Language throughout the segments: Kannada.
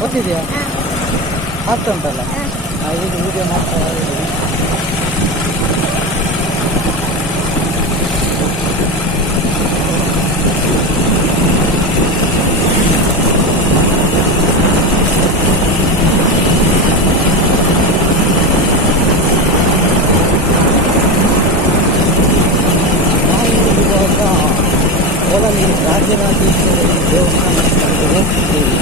ಗೊತ್ತಿದೆಯಾ? ಆಗ್ತಾ ಉಂಟಲ್ಲ, ಈಗ ವಿಡಿಯೋ ಮಾಡ್ತಾ ಇದ್ದೀವಿ. ಕೋಲಲ್ಲಿ ರಾಜರಾಜೇಶ್ವರಿ ದೇವಸ್ಥಾನಕ್ಕೆ ಹೋಗ್ತಿದ್ದೀವಿ.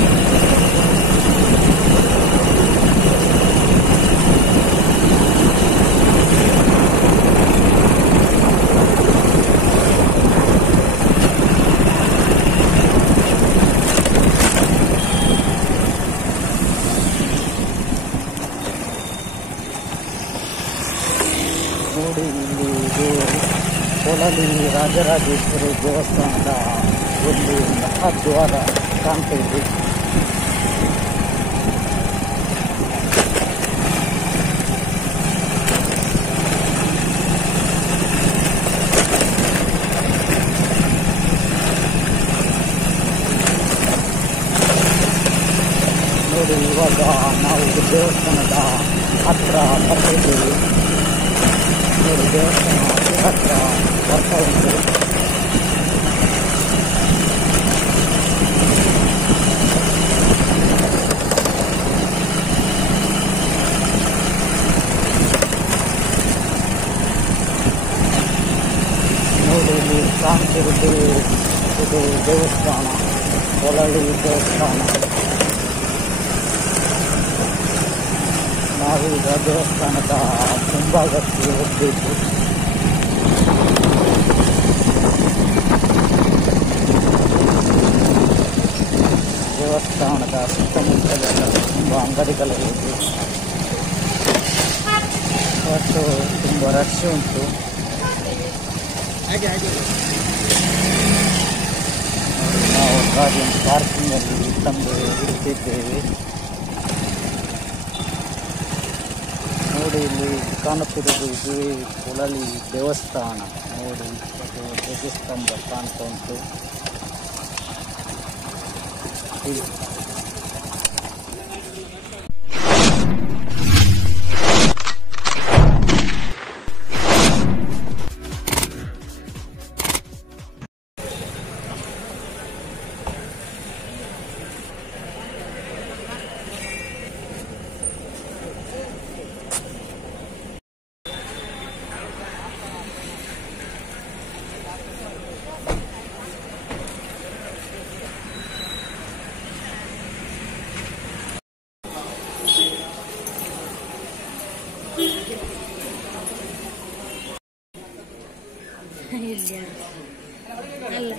ನೋಡಿ, ಇಲ್ಲಿ ಇದು ಕೋಲಲ್ಲಿ ರಾಜರಾಜೇಶ್ವರಿ ದೇವಸ್ಥಾನದ ಒಂದು ಮಹಾದ್ವಾರ ಕಾಣ್ತಾ ಇದೆ. ನೋಡಿ, ಇವಾಗ ನಾವು ದೇವಸ್ಥಾನದ ಹತ್ರ ಬರ್ತಾ ಇದ್ದೀವಿ. ನೋಡಿ, ದೇವಸ್ಥಾನ ಹತ್ರ ಬರ್ತಾ ಉಂಟು. ನೋಡಿ, ಇಲ್ಲಿ ಕಾಣ್ತಿರೋದು ಇದು ದೇವಸ್ಥಾನ, ಕೋಲಹಳ್ಳಿ ದೇವಸ್ಥಾನ. ನಾವು ಈಗ ದೇವಸ್ಥಾನದ ಮುಂಭಾಗಕ್ಕೆ ಹೋಗಬೇಕು. ದೇವಸ್ಥಾನದ ಸುತ್ತಮುತ್ತಲೆಲ್ಲ ತುಂಬ ಅಂಗಡಿಗಳಿವೆ ಮತ್ತು ತುಂಬ ರಶ್ ಉಂಟು. ನಾವು ಗಾಡಿಯನ್ನು ಪಾರ್ಕಿಂಗಲ್ಲಿ ತಂದು ಇಟ್ಟಿದ್ದೇವೆ. ನೋಡಿ, ಇಲ್ಲಿ ಕಾಣುತ್ತಿರುವುದು ಇದುವೇ ಕೋಲಹಳ್ಳಿ ದೇವಸ್ಥಾನ. ನೋಡಿ, ಅದು ಧ್ವಜಸ್ತಂಭ ಕಾಣ್ತಾ ಉಂಟು. ಅಲ್ಲ